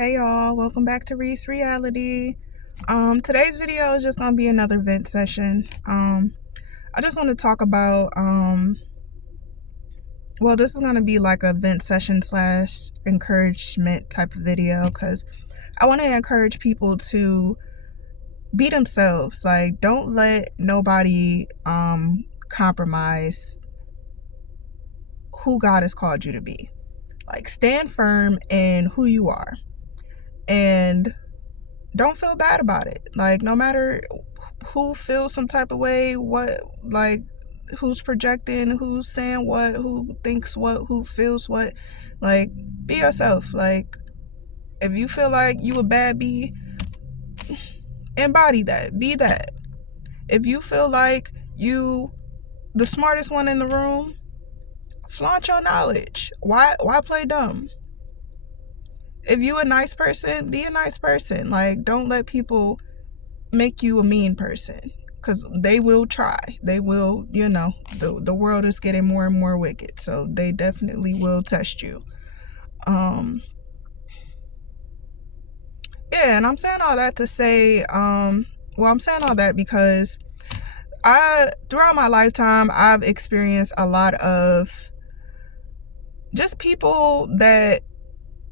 Hey y'all, welcome back to Reese Reality. Today's video is just gonna be another vent session. I just want to talk about well, this is gonna be like a vent session slash encouragement type of video because I want to encourage people to be themselves. Like, don't let nobody compromise who God has called you to be. Like, stand firm in who you are. And don't feel bad about it. Like, no matter who feels some type of way, who's projecting, who's saying what, who thinks what, who feels what, like, be yourself. Like, if you feel like you a bad bee, embody that, be that. If you feel like you the smartest one in the room, flaunt your knowledge. Why play dumb? If you a nice person, be a nice person. Like, don't let people make you a mean person, because they will try. They will, the world is getting more and more wicked, so they definitely will test you. Yeah, and I'm saying all that to say, I'm saying all that because throughout my lifetime, I've experienced a lot of just people that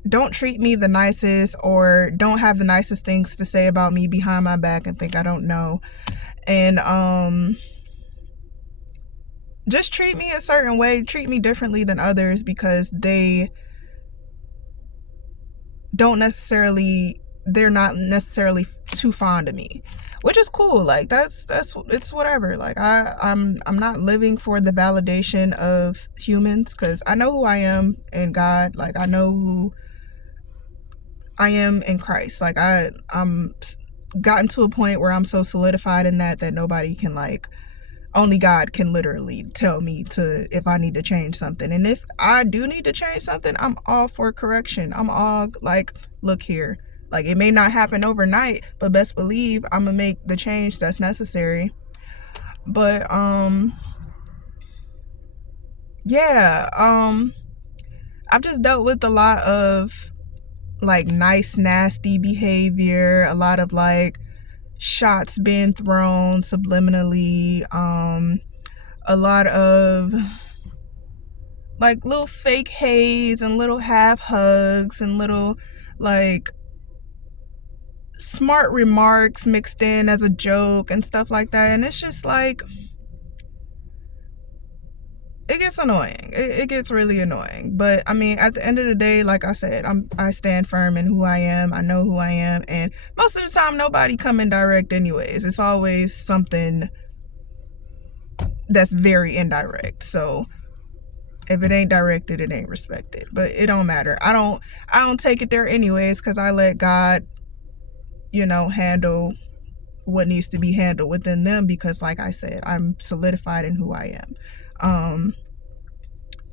don't treat me the nicest or don't have the nicest things to say about me behind my back and think I don't know. And just treat me a certain way, treat me differently than others because they're not necessarily too fond of me, which is cool. Like, it's whatever. Like, I'm not living for the validation of humans, because I know who I am in God. Like, I know who I am in Christ. Like, I'm gotten to a point where I'm so solidified in that nobody can, like, only God can literally tell me if I need to change something. And if I do need to change something, I'm all for correction. I'm all like, look here, like, it may not happen overnight, but best believe I'm gonna make the change that's necessary. But I've just dealt with a lot of, like, nice, nasty behavior, a lot of, like, shots being thrown subliminally, a lot of, like, little fake haze and little half hugs and little, like, smart remarks mixed in as a joke and stuff like that. And it's just like, it gets annoying. It gets really annoying. But I mean, at the end of the day, like I said, I stand firm in who I am. I know who I am, and most of the time, nobody come in direct anyways. It's always something that's very indirect. So if it ain't directed, it ain't respected. But it don't matter. I don't take it there anyways, because I let God, handle what needs to be handled within them, because like I said, I'm solidified in who I am.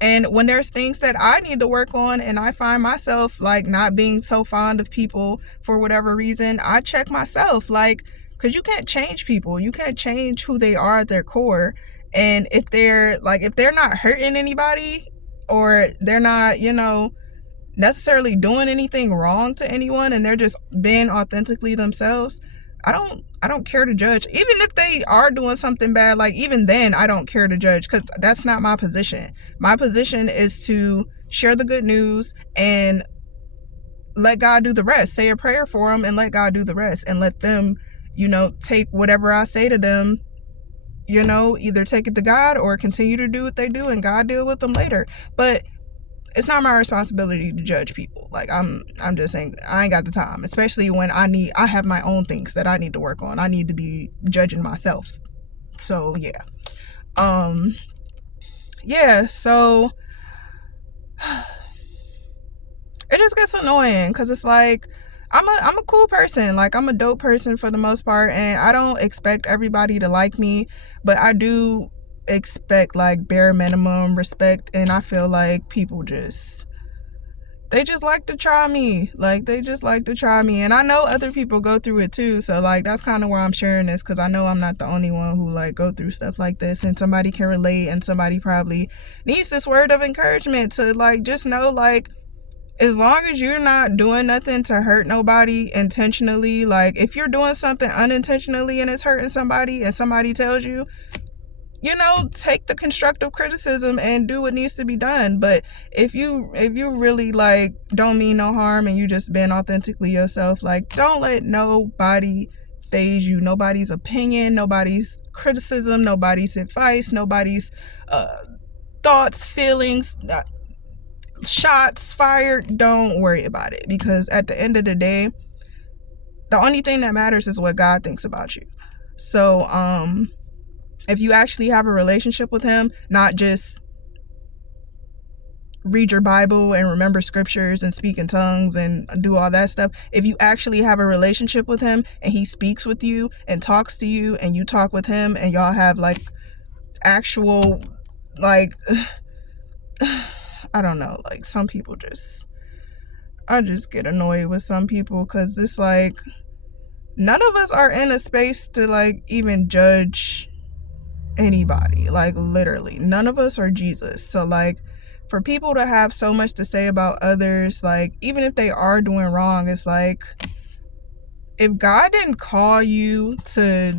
And when there's things that I need to work on and I find myself, like, not being so fond of people for whatever reason, I check myself, like, because you can't change people. You can't change who they are at their core. And if they're not hurting anybody, or they're not, necessarily doing anything wrong to anyone, and they're just being authentically themselves, I don't care to judge. Even if they are doing something bad, like, even then I don't care to judge, because that's not my position. My position is to share the good news and let God do the rest. Say a prayer for them and let God do the rest, and let them, take whatever I say to them, either take it to God or continue to do what they do and God deal with them later. But it's not my responsibility to judge people. Like, I'm just saying, I ain't got the time, especially when I have my own things that I need to work on. I need to be judging myself. So yeah. So it just gets annoying, because it's like, I'm a cool person. Like, I'm a dope person for the most part, and I don't expect everybody to like me, but I do expect, like, bare minimum respect. And I feel like people they just like to try me. Like, they just like to try me. And I know other people go through it too, so, like, that's kind of why I'm sharing this, because I know I'm not the only one who, like, go through stuff like this, and somebody can relate, and somebody probably needs this word of encouragement to, like, just know, like, as long as you're not doing nothing to hurt nobody intentionally, like if you're doing something unintentionally and it's hurting somebody and somebody tells you, take the constructive criticism and do what needs to be done. But if you really like don't mean no harm and you just been authentically yourself, like don't let nobody phase you, nobody's opinion, nobody's criticism, nobody's advice, nobody's thoughts, feelings, shots fired. Don't worry about it, because at the end of the day, the only thing that matters is what God thinks about you. So if you actually have a relationship with him, not just read your Bible and remember scriptures and speak in tongues and do all that stuff, if you actually have a relationship with him and he speaks with you and talks to you and you talk with him and y'all have like actual, like, I don't know, like some people I just get annoyed with some people, because it's like none of us are in a space to like even judge anybody. Like literally none of us are Jesus. So like for people to have so much to say about others, like even if they are doing wrong, it's like if God didn't call you to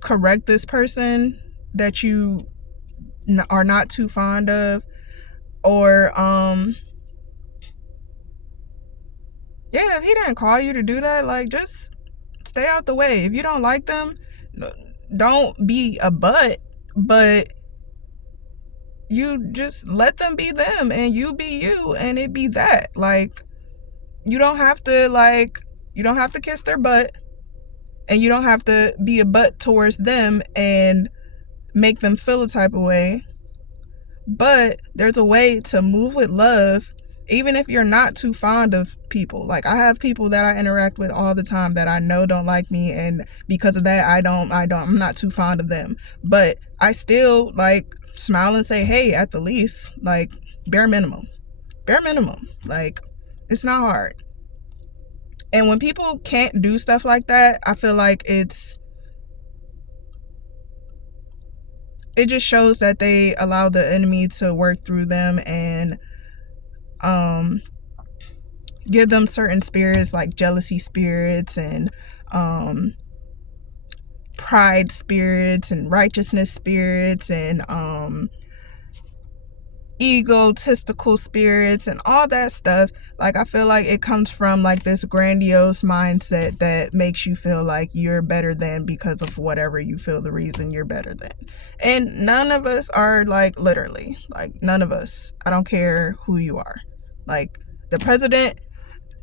correct this person that you are not too fond of, or if he didn't call you to do that, like just stay out the way. If you don't like them, don't be a but you just let them be them and you be you, and it be that. Like you don't have to kiss their butt, and you don't have to be a butt towards them and make them feel a type of way. But there's a way to move with love, even if you're not too fond of people. Like I have people that I interact with all the time that I know don't like me, and because of that I'm not too fond of them. But I still like smile and say, hey, at the least, like bare minimum. Like it's not hard. And when people can't do stuff like that, I feel like it just shows that they allow the enemy to work through them and give them certain spirits like jealousy spirits and pride spirits and righteousness spirits and egotistical spirits and all that stuff. Like I feel like it comes from like this grandiose mindset that makes you feel like you're better than because of whatever you feel the reason you're better than. And none of us are, like literally, like none of us. I don't care who you are. Like the president,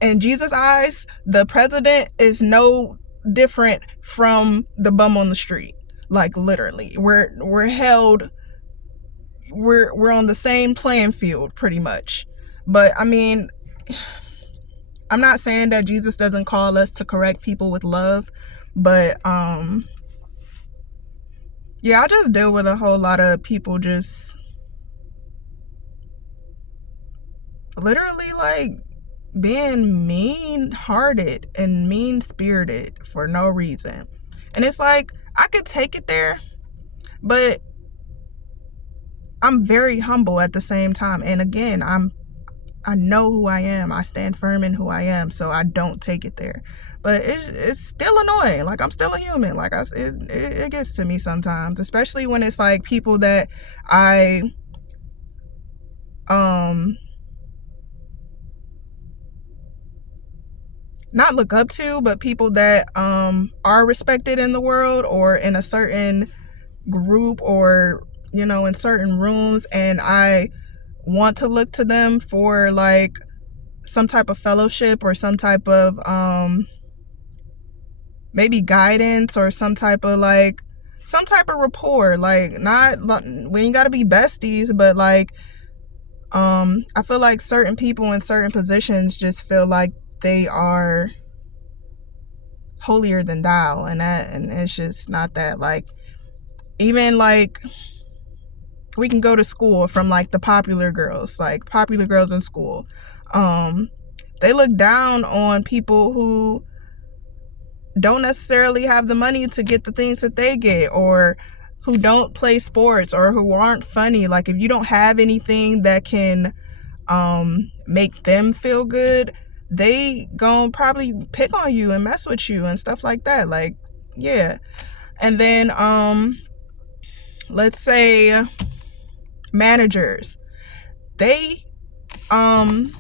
in Jesus' eyes, the president is no different from the bum on the street. Like literally, we're held, we're on the same playing field pretty much. But I mean, I'm not saying that Jesus doesn't call us to correct people with love, but I just deal with a whole lot of people just literally like being mean-hearted and mean-spirited for no reason. And it's like I could take it there, but I'm very humble at the same time. And again, I know who I am. I stand firm in who I am, so I don't take it there. But it's still annoying. Like I'm still a human. Like it gets to me sometimes, especially when it's like people that I not look up to, but people that are respected in the world or in a certain group or in certain rooms, and I want to look to them for like some type of fellowship or some type of maybe guidance or some type of rapport. Like not, we ain't gotta be besties, but like I feel like certain people in certain positions just feel like they are holier than thou, and it's just not that. Like even like we can go to school from like the popular girls in school. They look down on people who don't necessarily have the money to get the things that they get, or who don't play sports or who aren't funny, like if you don't have anything that can make them feel good, they gon' probably pick on you and mess with you and stuff like that. Like, yeah. And then let's say managers, they don't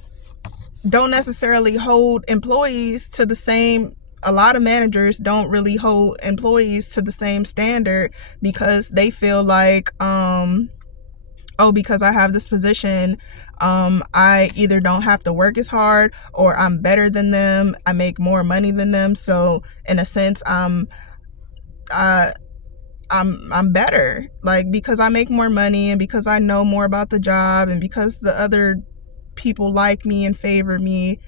necessarily hold employees to the same, a lot of managers don't really hold employees to the same standard because they feel like oh, because I have this position, I either don't have to work as hard or I'm better than them, I make more money than them, so in a sense I'm better, like, because I make more money and because I know more about the job and because the other people like me and favor me,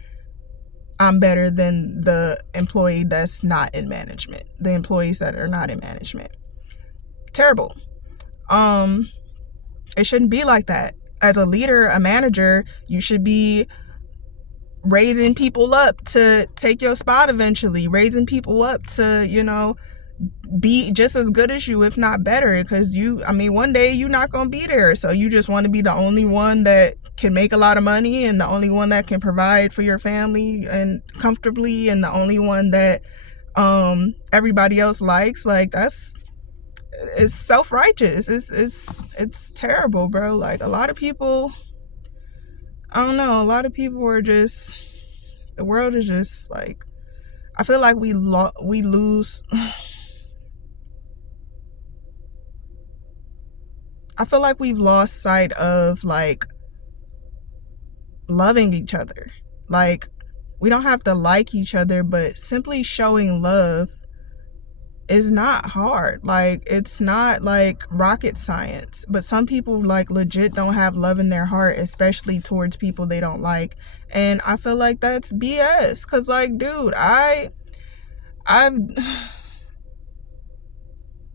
I'm better than the employee that's not in management, the employees that are not in management. Terrible. It shouldn't be like that. As a leader, a manager, you should be raising people up to take your spot eventually, raising people up to, you know, be just as good as you, if not better, because one day you're not going to be there. So you just want to be the only one that can make a lot of money and the only one that can provide for your family and comfortably and the only one that everybody else likes. Like, it's self-righteous. It's terrible, bro. Like, a lot of people, I don't know, a lot of people are just, the world is just like, I feel like we lose. I feel like we've lost sight of, like, loving each other. Like, we don't have to like each other, but simply showing love is not hard. Like, it's not like rocket science, but some people, like, legit don't have love in their heart, especially towards people they don't like. And I feel like that's BS. Cause, like, dude,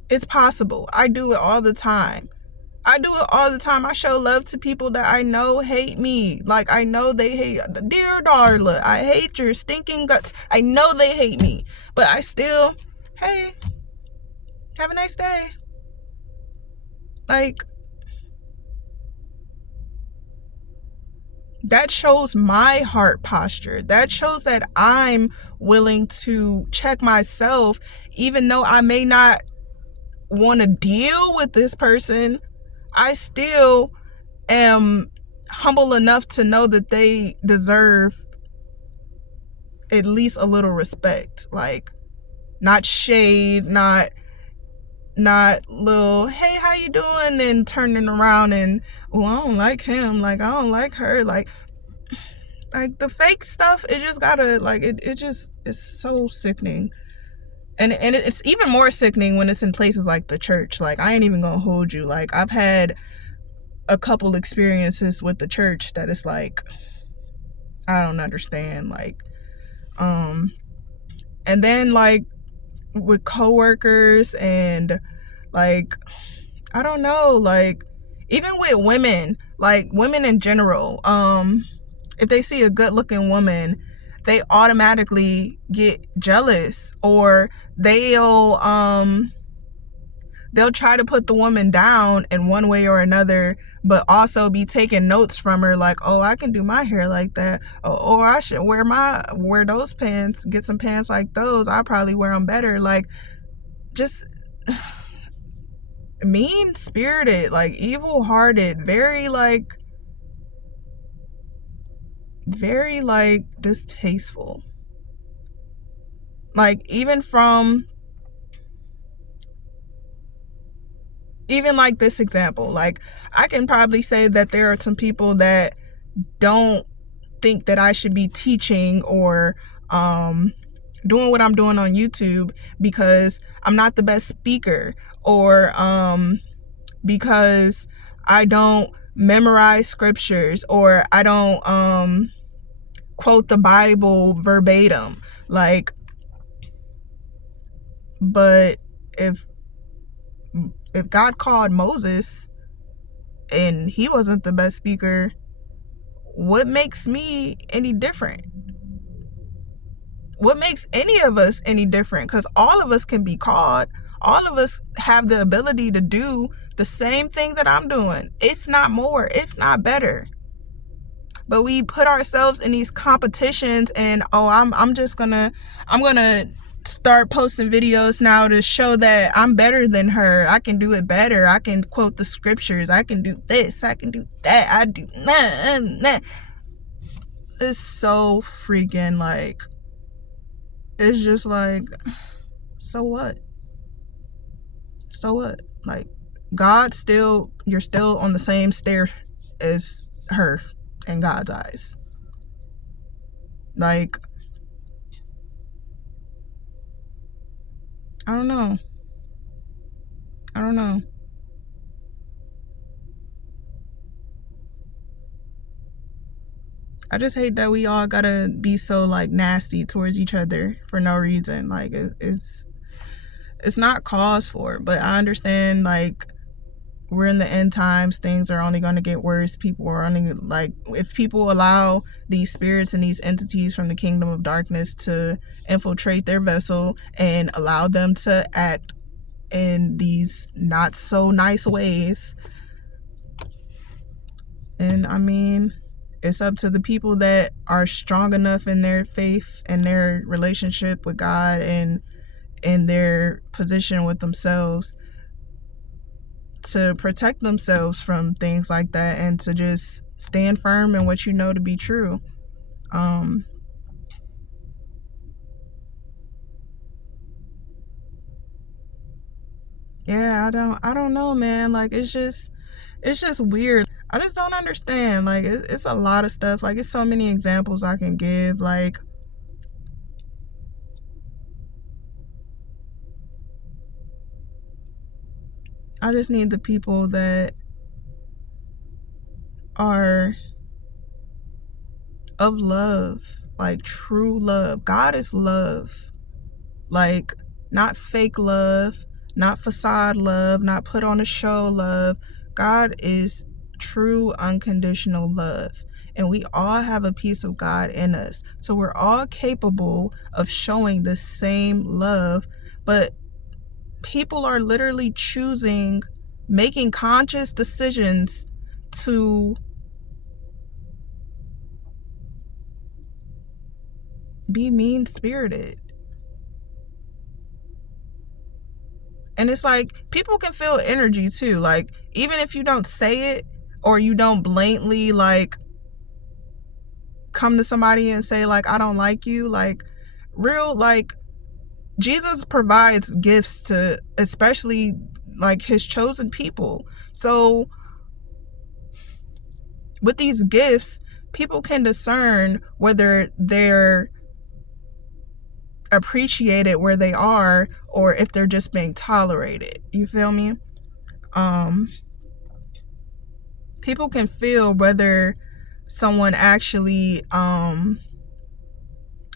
it's possible. I do it all the time. I show love to people that I know hate me. Like, I know they hate, dear Darla, I hate your stinking guts. I know they hate me, but I still, hey, have a nice day. Like, that shows my heart posture. That shows that I'm willing to check myself, even though I may not want to deal with this person. I still am humble enough to know that they deserve at least a little respect. Like, not shade, not little, hey, how you doing? And turning around and, oh, I don't like him. Like, I don't like her. Like the fake stuff, it just gotta, like, it's so sickening. And it's even more sickening when it's in places like the church. Like, I ain't even gonna hold you. Like, I've had a couple experiences with the church that it's like, I don't understand. Like, and then, like, with coworkers and, like, I don't know, like, even with women, like, women in general, if they see a good looking woman, they automatically get jealous, or they'll try to put the woman down in one way or another, but also be taking notes from her, like, oh, I can do my hair like that, or I should wear those pants, get some pants like those, I probably wear them better. Like, just mean-spirited, like, evil-hearted, very distasteful. Like, even like this example, like, I can probably say that there are some people that don't think that I should be teaching or doing what I'm doing on YouTube because I'm not the best speaker, or because I don't memorize scriptures, or I don't quote the Bible verbatim. Like, but if God called Moses and he wasn't the best speaker, what makes me any different? What makes any of us any different? Because all of us can be called. All of us have the ability to do the same thing that I'm doing, if not more, if not better. But we put ourselves in these competitions, and I'm gonna start posting videos now to show that I'm better than her. I can do it better. I can quote the scriptures. I can do this. I can do that. I do nah. It's so freaking like, it's just like, so what? So what? Like, you're still on the same stair as her in God's eyes. Like, I don't know. I just hate that we all gotta be so like nasty towards each other for no reason. Like, it's not cause for, but I understand, like, we're in the end times. Things are only going to get worse. People are only, like, if people allow these spirits and these entities from the kingdom of darkness to infiltrate their vessel and allow them to act in these not so nice ways, and I mean, it's up to the people that are strong enough in their faith and their relationship with God and in their position with themselves to protect themselves from things like that, and to just stand firm in what you know to be true. Yeah, I don't know, man. Like, it's just weird. I just don't understand. Like, it's a lot of stuff. Like, it's so many examples I can give. Like, I just need the people that are of love, like true love. God is love. Like, not fake love, not facade love, not put on a show love. God is true unconditional love. And we all have a piece of God in us. So we're all capable of showing the same love, but people are literally making conscious decisions to be mean-spirited. And it's like, people can feel energy too. Like, even if you don't say it, or you don't blatantly like come to somebody and say like, I don't like you, like, real, like, Jesus provides gifts to especially like his chosen people. So with these gifts, people can discern whether they're appreciated where they are, or if they're just being tolerated. You feel me? People can feel whether someone actually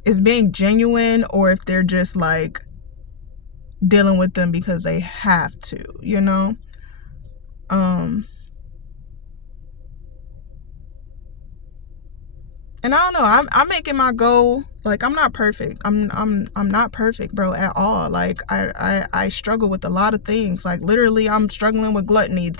is being genuine, or if they're just like dealing with them because they have to, you know? And I don't know, I'm making my goal. Like, I'm not perfect. I'm not perfect, bro, at all. Like, I struggle with a lot of things. Like, literally, I'm struggling with gluttony.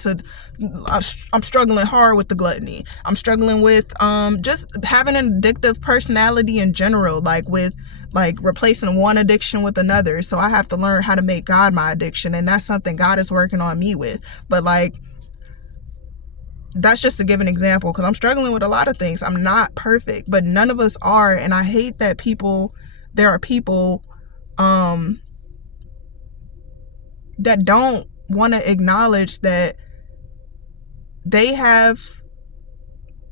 I'm struggling hard with the gluttony. I'm struggling with just having an addictive personality in general, like with like replacing one addiction with another. So I have to learn how to make God my addiction, and that's something God is working on me with. But like, that's just to give an example, because I'm struggling with a lot of things. I'm not perfect, but none of us are. And I hate that there are people that don't want to acknowledge that they have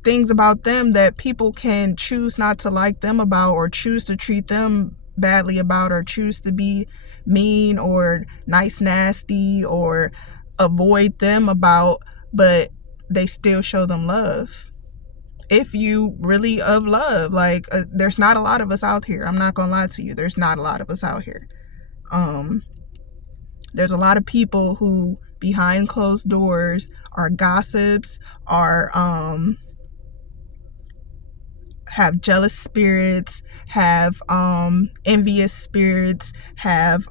things about them that people can choose not to like them about, or choose to treat them badly about, or choose to be mean or nice nasty or avoid them about, but they still show them love. If you really of love, like, there's not a lot of us out here. I'm not gonna lie to you. There's not a lot of us out here. There's a lot of people who behind closed doors are gossips, are have jealous spirits, have envious spirits, have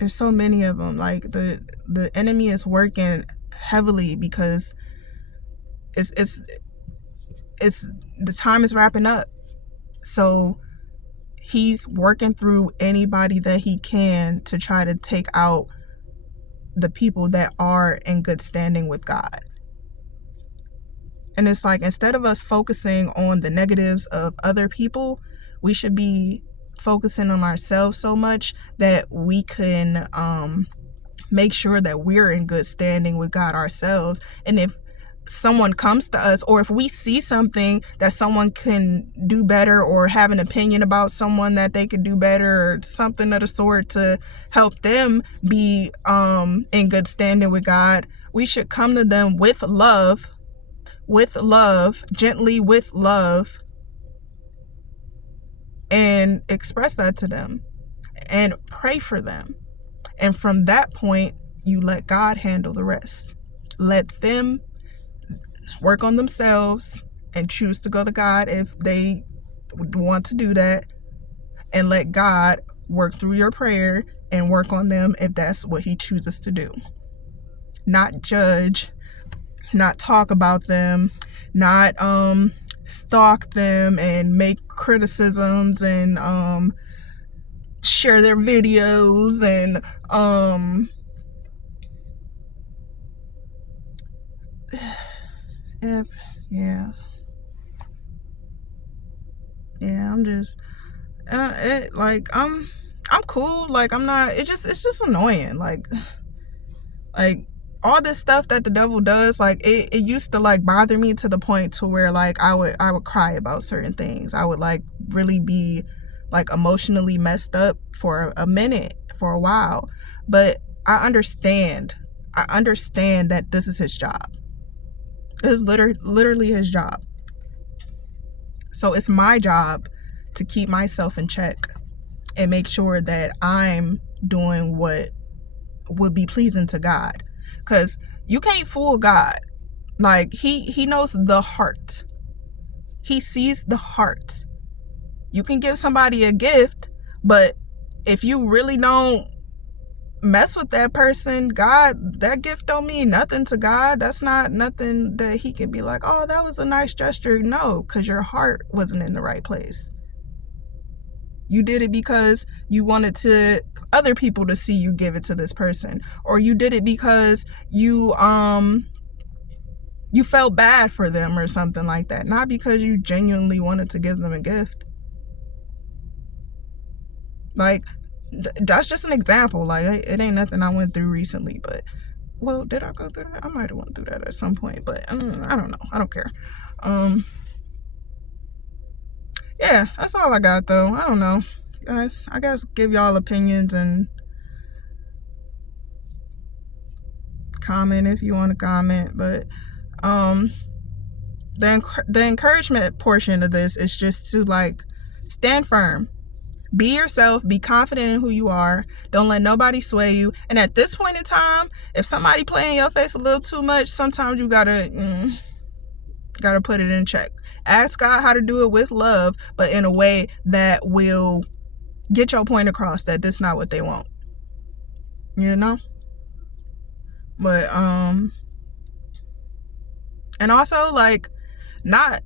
There's so many of them. Like the enemy is working heavily because it's the time is wrapping up. So he's working through anybody that he can to try to take out the people that are in good standing with God. And it's like, instead of us focusing on the negatives of other people, we should be focusing on ourselves so much that we can make sure that we're in good standing with God ourselves. And if someone comes to us, or if we see something that someone can do better, or have an opinion about someone that they could do better, or something of the sort to help them be in good standing with God, we should come to them with love, gently, with love, and express that to them and pray for them. And from that point, you let God handle the rest. Let them work on themselves and choose to go to God if they want to do that, and let God work through your prayer and work on them if that's what he chooses to do. Not judge, not talk about them, not stalk them and make criticisms and share their videos and yeah, I'm just I'm cool. Like, I'm not, it's just annoying. Like all this stuff that the devil does, like it used to like bother me to the point to where like I would cry about certain things. I would like really be like emotionally messed up for a minute, for a while. But I understand that this is his job. This is literally his job. So it's my job to keep myself in check and make sure that I'm doing what would be pleasing to God. Because you can't fool God. Like, he knows the heart. He sees the heart. You can give somebody a gift, but if you really don't mess with that person, God, that gift don't mean nothing to God. That's not nothing that he can be like, oh, that was a nice gesture. No, because your heart wasn't in the right place. You did it because you wanted other people to see you give it to this person, or you did it because you felt bad for them or something like that, not because you genuinely wanted to give them a gift. Like, that's just an example. Like, it ain't nothing I went through recently, but, well, did I go through that? I might have went through that at some point, but I don't know. I don't care. Yeah, that's all I got, though. I don't know. I guess give y'all opinions and comment if you want to comment, but the encouragement portion of this is just to like stand firm. Be yourself, be confident in who you are. Don't let nobody sway you. And at this point in time, if somebody play in your face a little too much, sometimes you gotta put it in check. Ask God how to do it with love, but in a way that will get your point across that this is not what they want. You know? But and also, like, not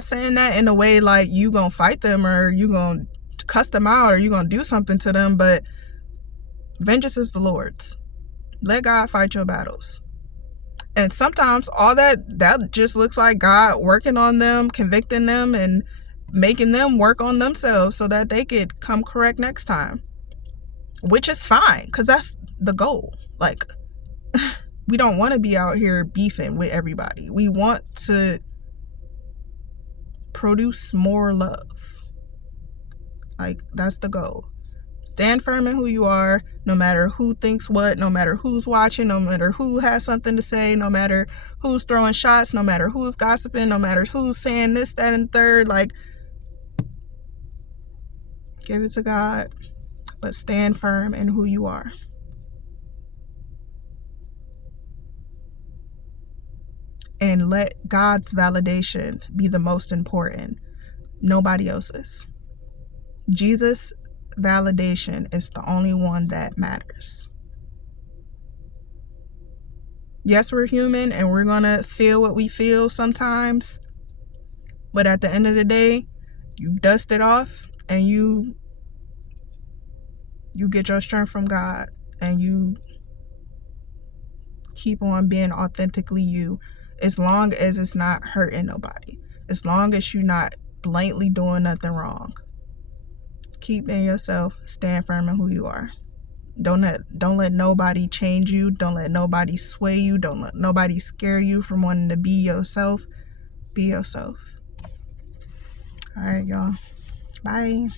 saying that in a way like you gonna fight them or you gonna cuss them out or you gonna do something to them, but vengeance is the Lord's. Let God fight your battles. And sometimes all that just looks like God working on them, convicting them, and making them work on themselves so that they could come correct next time, which is fine, because that's the goal. Like, we don't want to be out here beefing with everybody. We want to produce more love. Like, that's the goal. Stand firm in who you are, no matter who thinks what, no matter who's watching, no matter who has something to say, no matter who's throwing shots, no matter who's gossiping, no matter who's saying this, that, and third. Like, give it to God, but stand firm in who you are. And let God's validation be the most important, nobody else's. Jesus validation is the only one that matters. Yes, we're human and we're gonna feel what we feel sometimes, but at the end of the day, you dust it off and you get your strength from God, and you keep on being authentically you, as long as it's not hurting nobody, as long as you're not blatantly doing nothing wrong. Keep being yourself, stand firm in who you are. Don't let nobody change you. Don't let nobody sway you. Don't let nobody scare you from wanting to be yourself. Be yourself. All right, y'all. Bye.